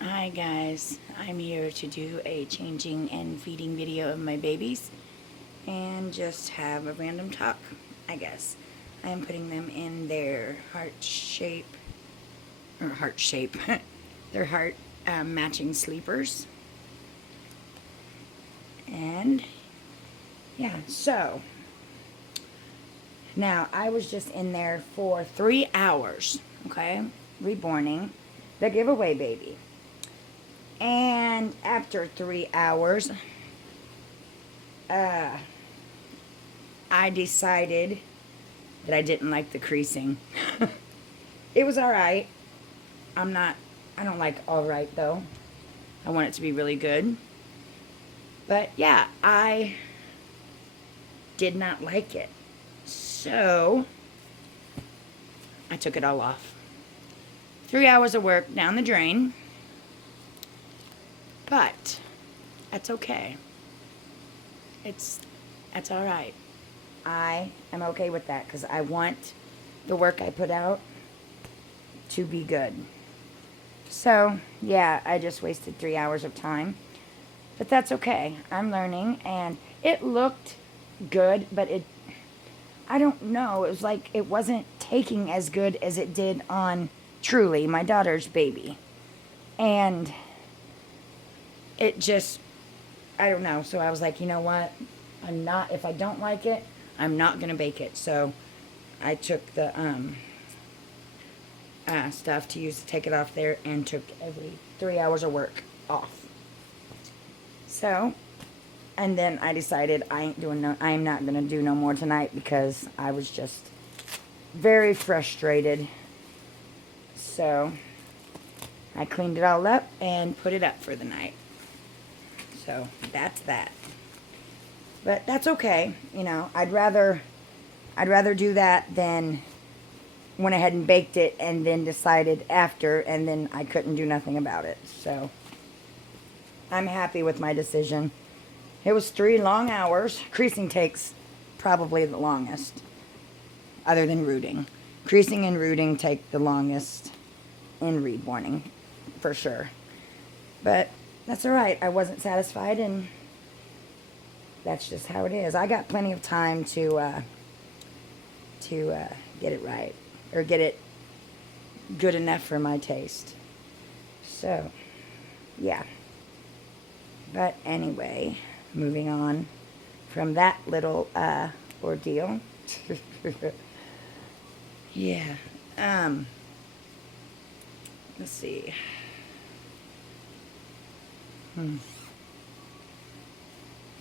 Hi guys, I'm here to do a changing and feeding video of my babies and just have a random talk, I guess. I am putting them in their heart shape, their heart matching sleepers. And yeah, so now I was just in there for 3 hours, okay, reborning the giveaway baby. And after 3 hours, I decided that I didn't like the creasing. It was alright. I don't like alright though. I want it to be really good. But yeah, I did not like it. So, I took it all off. 3 hours of work down the drain. But, that's okay. That's alright. I am okay with that because I want the work I put out to be good. So, yeah, I just wasted 3 hours of time. But that's okay. I'm learning, and it looked good, but I don't know. It was like it wasn't taking as good as it did on Truly, my daughter's baby. And it just, I don't know. So I was like, you know what? If I don't like it, I'm not going to bake it. So I took the stuff to use to take it off there and took every 3 hours of work off. So, and then I decided I'm not going to do no more tonight because I was just very frustrated. So, I cleaned it all up and put it up for the night. So, that's that. But that's okay. You know, I'd rather do that than went ahead and baked it and then decided after and then I couldn't do nothing about it. So, I'm happy with my decision. It was 3 long hours. Creasing takes probably the longest, other than rooting. Creasing and rooting take the longest in reborning, for sure. But that's alright. I wasn't satisfied, and that's just how it is. I got plenty of time to get it right, or get it good enough for my taste. So, yeah. But anyway, moving on from that little ordeal. Yeah. Let's see.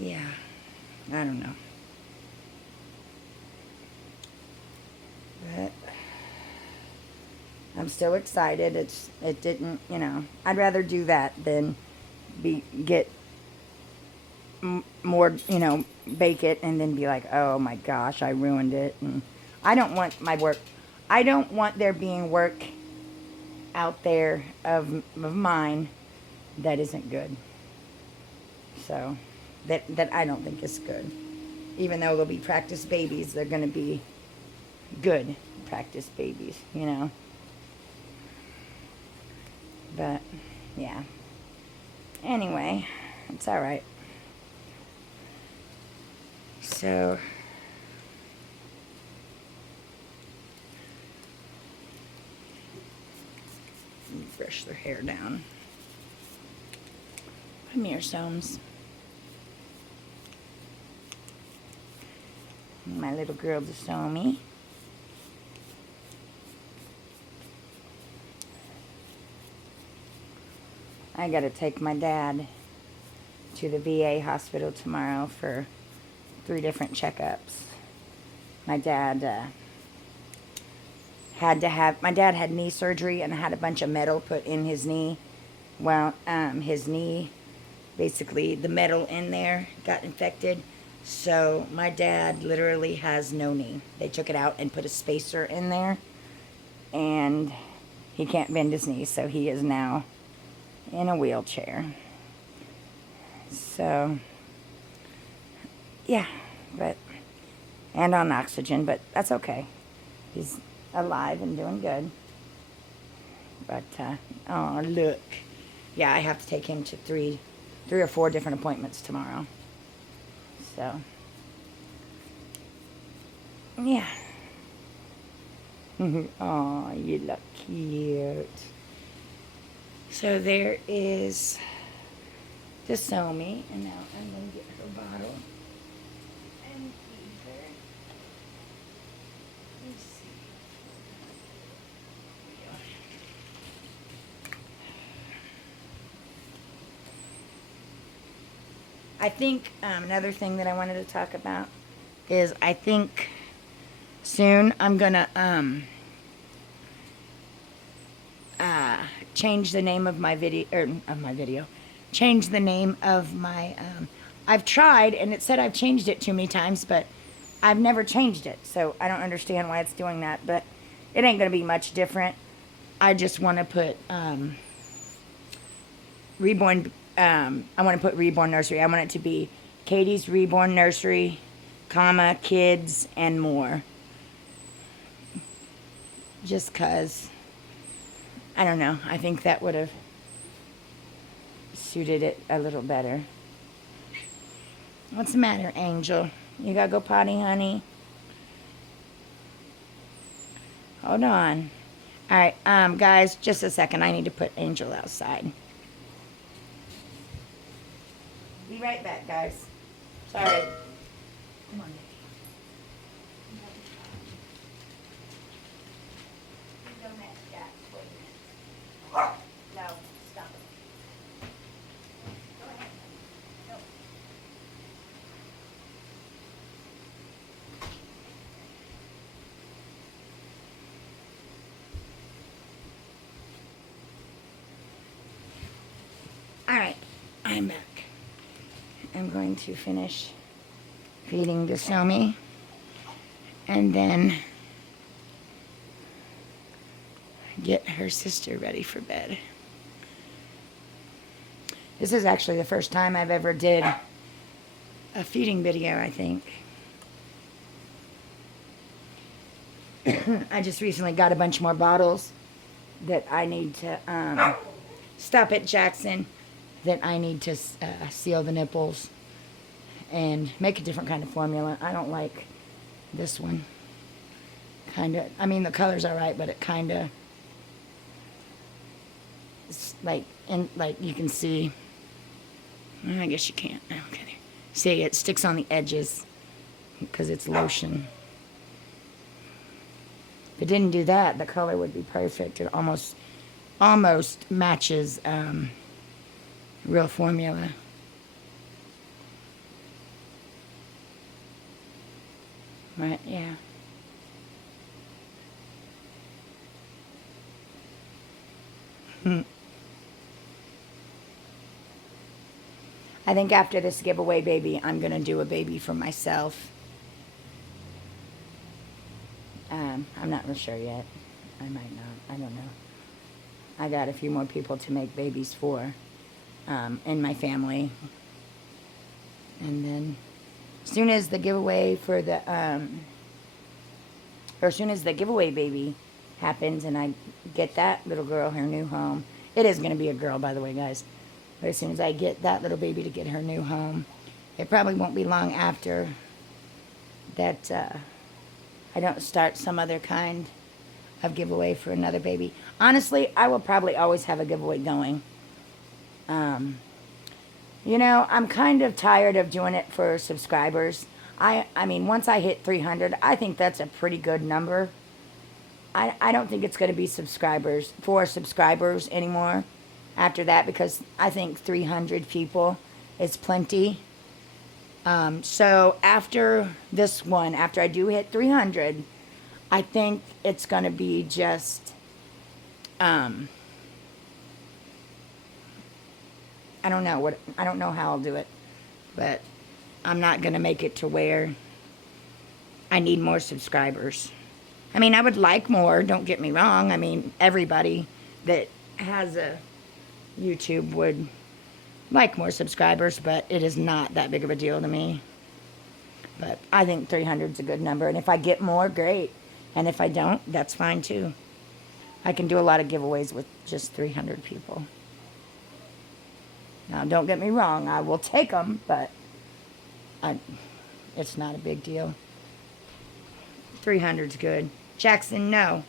Yeah. I don't know. But I'm still excited. It didn't, I'd rather do that than get more, bake it and then be like, oh my gosh, I ruined it. And I don't want I don't want there being work out there of mine that isn't good. So, that I don't think is good. Even though they'll be practice babies, they're going to be good practice babies. But, yeah. Anyway, it's alright. So, brush their hair down. Come here, Soames. My little girl, the Soamie. I gotta take my dad to the VA hospital tomorrow for 3 different checkups. My dad my dad had knee surgery and had a bunch of metal put in his knee. Well, his knee, basically the metal in there got infected. So my dad literally has no knee. They took it out and put a spacer in there, and he can't bend his knee, so he is now in a wheelchair. So, yeah, and on oxygen, but that's okay. He's alive and doing good. But, oh, look. yeah, I have to take him to three or four different appointments tomorrow. So, yeah. Oh, you look cute. So there is the Somi, and now I'm going to get her bottle and feed her. Let's see. I think another thing that I wanted to talk about is I think soon I'm gonna change the name of my video, change the name of my. I've tried, and it said I've changed it too many times, but I've never changed it, so I don't understand why it's doing that. But it ain't gonna be much different. I just want to put Reborn. I want to put Reborn Nursery. I want it to be Katie's Reborn Nursery, comma, kids and more. Just cause, I don't know. I think that would have suited it a little better. What's the matter, Angel? You gotta go potty, honey? Hold on. All right, guys, just a second. I need to put Angel outside. Be right back, guys. Sorry. Come on, Nikki. Don't have Jack. Wait a minute. No, stop it. Go ahead. Go. All right, I'm back. I'm going to finish feeding the Somi and then get her sister ready for bed. This is actually the first time I've ever did a feeding video, I think. I just recently got a bunch more bottles that I need to stop at Jackson, that I need to seal the nipples and make a different kind of formula. I don't like this one. I mean, the color's all right, but it kind of, it's like you can see, I guess you can't. Okay. See, it sticks on the edges because it's lotion. If it didn't do that, the color would be perfect. It almost matches real formula. Right, yeah. I think after this giveaway baby, I'm going to do a baby for myself. I'm not real sure yet. I might not. I don't know. I got a few more people to make babies for in my family. And then as soon as the giveaway for the, or as soon as the giveaway baby happens and I get that little girl her new home, it is going to be a girl, by the way, guys. But as soon as I get that little baby to get her new home, it probably won't be long after that I don't start some other kind of giveaway for another baby. Honestly, I will probably always have a giveaway going. You know, I'm kind of tired of doing it for subscribers. I mean, once I hit 300, I think that's a pretty good number. I don't think it's going to be subscribers anymore after that, because I think 300 people is plenty. So after this one, after I do hit 300, I think it's going to be just, I don't know how I'll do it, but I'm not going to make it to where I need more subscribers. I mean, I would like more, don't get me wrong. I mean, everybody that has a YouTube would like more subscribers, but it is not that big of a deal to me. But I think 300 is a good number, and if I get more, great. And if I don't, that's fine too. I can do a lot of giveaways with just 300 people. Now, don't get me wrong, I will take them, but it's not a big deal. 300's good. Jackson, no.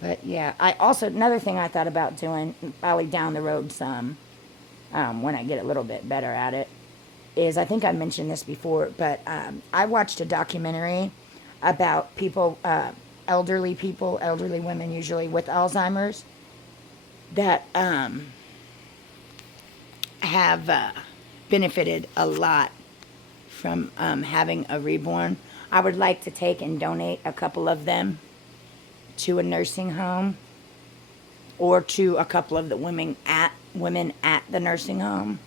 But yeah, I also, another thing I thought about doing, probably down the road some, when I get a little bit better at it, is, I think I mentioned this before, but I watched a documentary about people, elderly women usually with Alzheimer's, that have benefited a lot from having a reborn. I would like to take and donate a couple of them to a nursing home, or to a couple of the women at the nursing home,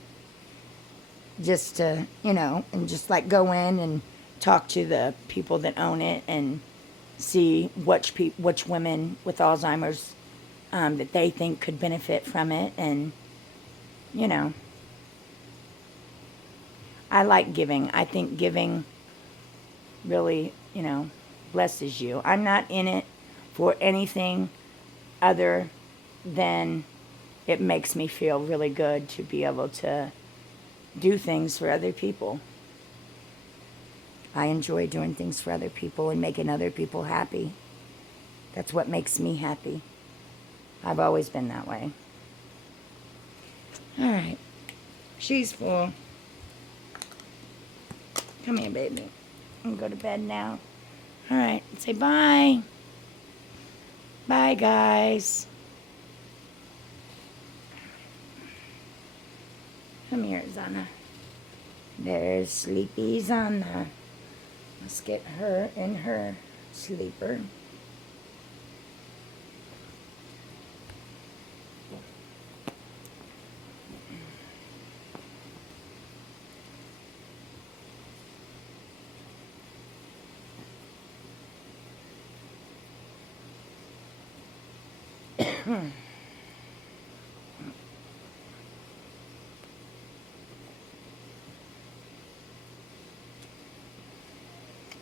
just to, and just like go in and talk to the people that own it and see which women with Alzheimer's that they think could benefit from it. And I like giving. I think giving really, blesses you. I'm not in it for anything other than it makes me feel really good to be able to do things for other people. I enjoy doing things for other people and making other people happy. That's what makes me happy. I've always been that way. All right. She's full. Come here, baby. I'm going to go to bed now. All right. Say bye. Bye, guys. Come here, Zana. There's sleepy Zana. Let's get her in her sleeper.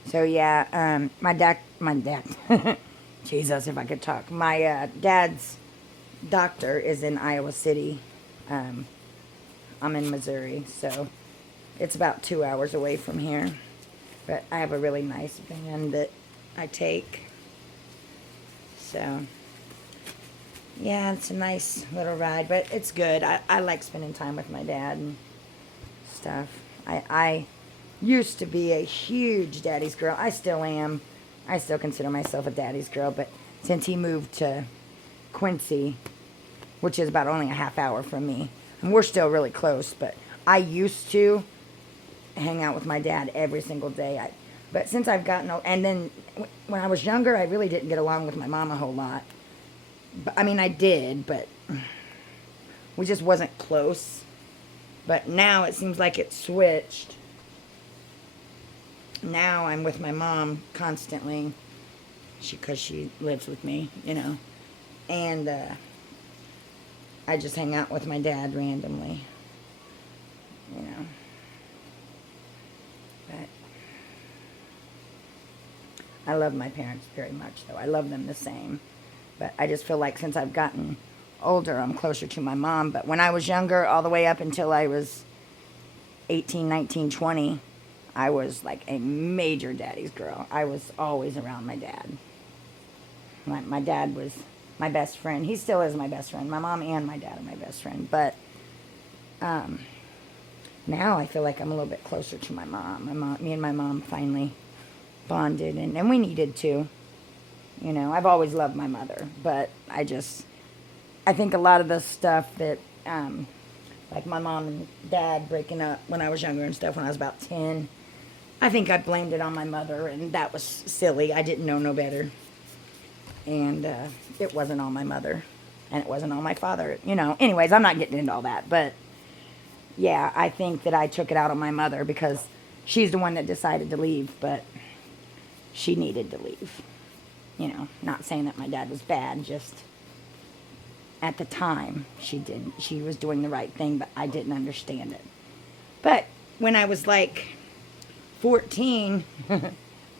So yeah, my dad, Jesus, if I could talk. My dad's doctor is in Iowa City. I'm in Missouri, so it's about 2 hours away from here. But I have a really nice van that I take. So yeah, it's a nice little ride, but it's good. I like spending time with my dad and stuff. I used to be a huge daddy's girl. I still am. I still consider myself a daddy's girl, but since he moved to Quincy, which is about only a half hour from me, and we're still really close, but I used to hang out with my dad every single day. But since I've gotten old, and then when I was younger, I really didn't get along with my mom a whole lot. But, I mean, I did, but we just wasn't close. But now it seems like it switched. Now I'm with my mom constantly, because she lives with me, and I just hang out with my dad randomly, But I love my parents very much, though. I love them the same. But I just feel like since I've gotten older, I'm closer to my mom. But when I was younger, all the way up until I was 18, 19, 20, I was like a major daddy's girl. I was always around my dad. My dad was my best friend. He still is my best friend. My mom and my dad are my best friend. But now I feel like I'm a little bit closer to my mom. Me and my mom finally bonded, and we needed to. I've always loved my mother, but I think a lot of the stuff that, like my mom and dad breaking up when I was younger and stuff, when I was about 10, I think I blamed it on my mother, and that was silly. I didn't know no better. And it wasn't on my mother, and it wasn't on my father. Anyways, I'm not getting into all that, but yeah, I think that I took it out on my mother because she's the one that decided to leave, but she needed to leave. Not saying that my dad was bad, just at the time she was doing the right thing, but I didn't understand it. But when I was like 14,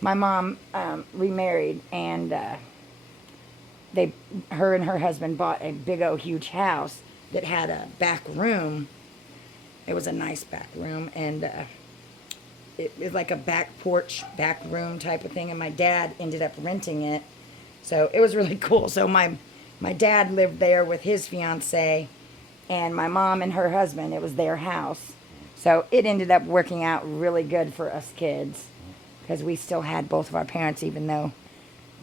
my mom remarried, and her and her husband bought a big old huge house that had a back room It was a nice back room, and it was like a back porch, back room type of thing. And my dad ended up renting it, so it was really cool. So my dad lived there with his fiance, and my mom and her husband. It was their house, so it ended up working out really good for us kids because we still had both of our parents, even though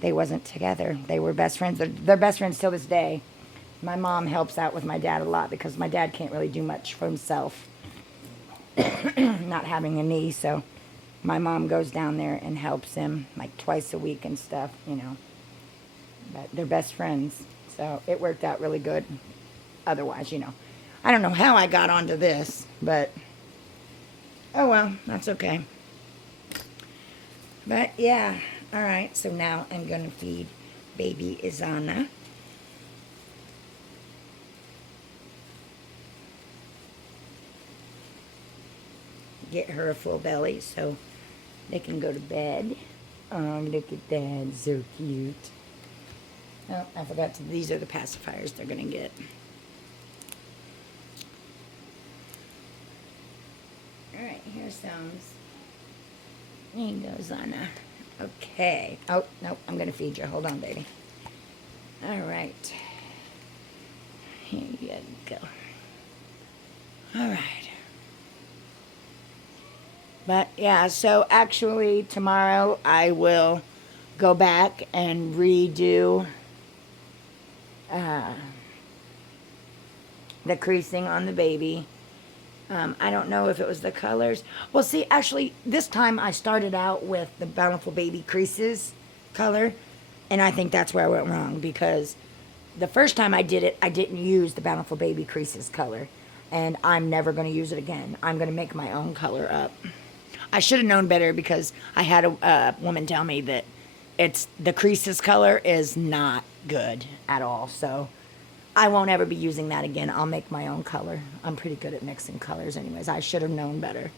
they wasn't together. They were best friends. They're best friends till this day. My mom helps out with my dad a lot because my dad can't really do much for himself, not having a knee. So my mom goes down there and helps him like twice a week and stuff, you know. But they're best friends. So it worked out really good. Otherwise, you know. I don't know how I got onto this, but oh well, that's okay. But yeah, all right. So now I'm going to feed baby Izana. Get her a full belly so they can go to bed. Oh, look at that. So cute. Oh, I forgot to, these are the pacifiers they're going to get. All right, here's some. There you go, Zana. Okay. Oh, no, I'm going to feed you. Hold on, baby. All right. Here you go. All right. But, yeah, so actually tomorrow I will go back and redo the creasing on the baby. I don't know if it was the colors. Well, see, actually, this time I started out with the Bountiful Baby Creases color, and I think that's where I went wrong because the first time I did it, I didn't use the Bountiful Baby Creases color, and I'm never going to use it again. I'm going to make my own color up. I should have known better because I had a woman tell me that it's the creases color is not good at all, so I won't ever be using that again. I'll make my own color. I'm pretty good at mixing colors anyways. I should have known better.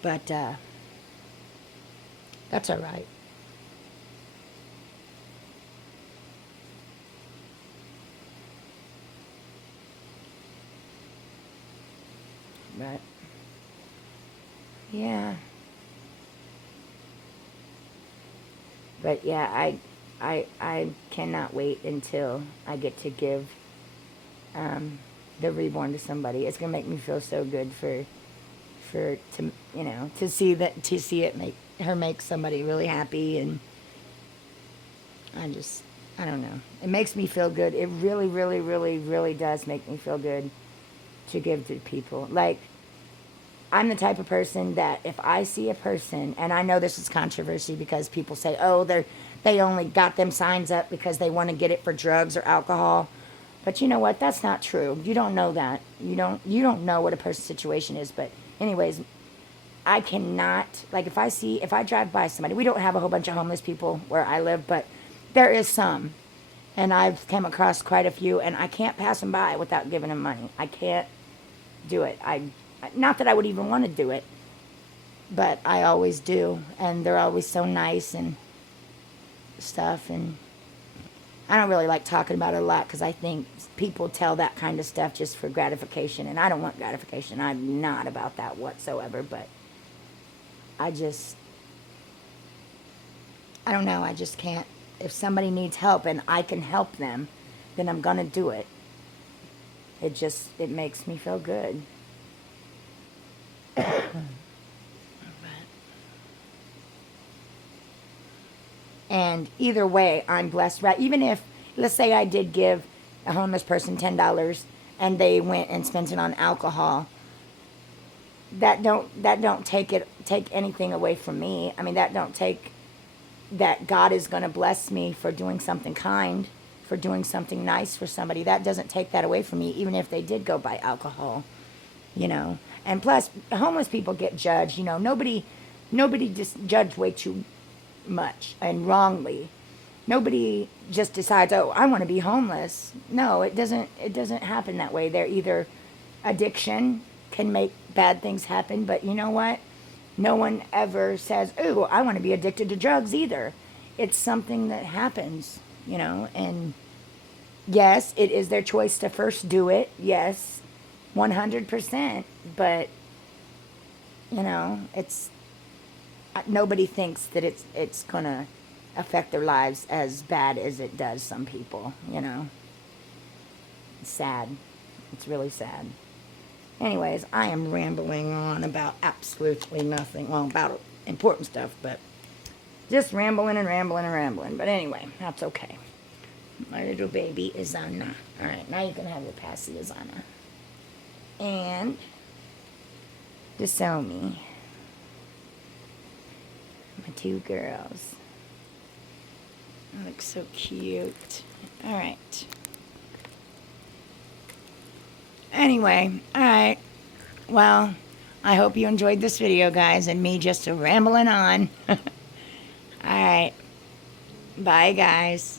But that's all right. But yeah. But yeah, I cannot wait until I get to give the Reborn to somebody. It's gonna make me feel so good to you know to see it make somebody really happy, and I don't know. It makes me feel good. It really, really, really, really does make me feel good to give to people. Like, I'm the type of person that if I see a person, and I know this is controversy because people say, oh, they only got them signs up because they want to get it for drugs or alcohol. But you know what? That's not true. You don't know that. You don't know what a person's situation is. But anyways, I cannot, like, if I drive by somebody, we don't have a whole bunch of homeless people where I live, but there is some. And I've come across quite a few, and I can't pass them by without giving them money. I can't do it. Not that I would even want to do it, but I always do, and they're always so nice and stuff, and I don't really like talking about it a lot because I think people tell that kind of stuff just for gratification, and I don't want gratification. I'm not about that whatsoever, but I don't know, I just can't. If somebody needs help and I can help them, then I'm going to do it. It makes me feel good. And either way, I'm blessed, right? Even if, let's say I did give a homeless person $10 and they went and spent it on alcohol, that don't take anything away from me. I mean, that don't take that God is going to bless me for doing something kind, for doing something nice for somebody. That doesn't take that away from me, even if they did go buy alcohol, you know. And plus, homeless people get judged, you know. Nobody just judged way too much and wrongly. Nobody just decides, oh, I want to be homeless. No, it doesn't happen that way. They're either addiction can make bad things happen, but you know what? No one ever says, oh, I want to be addicted to drugs either. It's something that happens, and yes, it is their choice to first do it. Yes, 100%, but you know, it's nobody thinks that it's gonna affect their lives as bad as it does some people, you know. It's sad. It's really sad. Anyways, I am rambling on about absolutely nothing. Well, about important stuff, but just rambling and rambling and rambling. But anyway, that's okay. My little baby Izana. Alright, now you can have your passy Izana. And Desomi. My two girls. They look so cute. Alright. Anyway, alright. Well, I hope you enjoyed this video, guys, and me just rambling on. Alright. Bye, guys.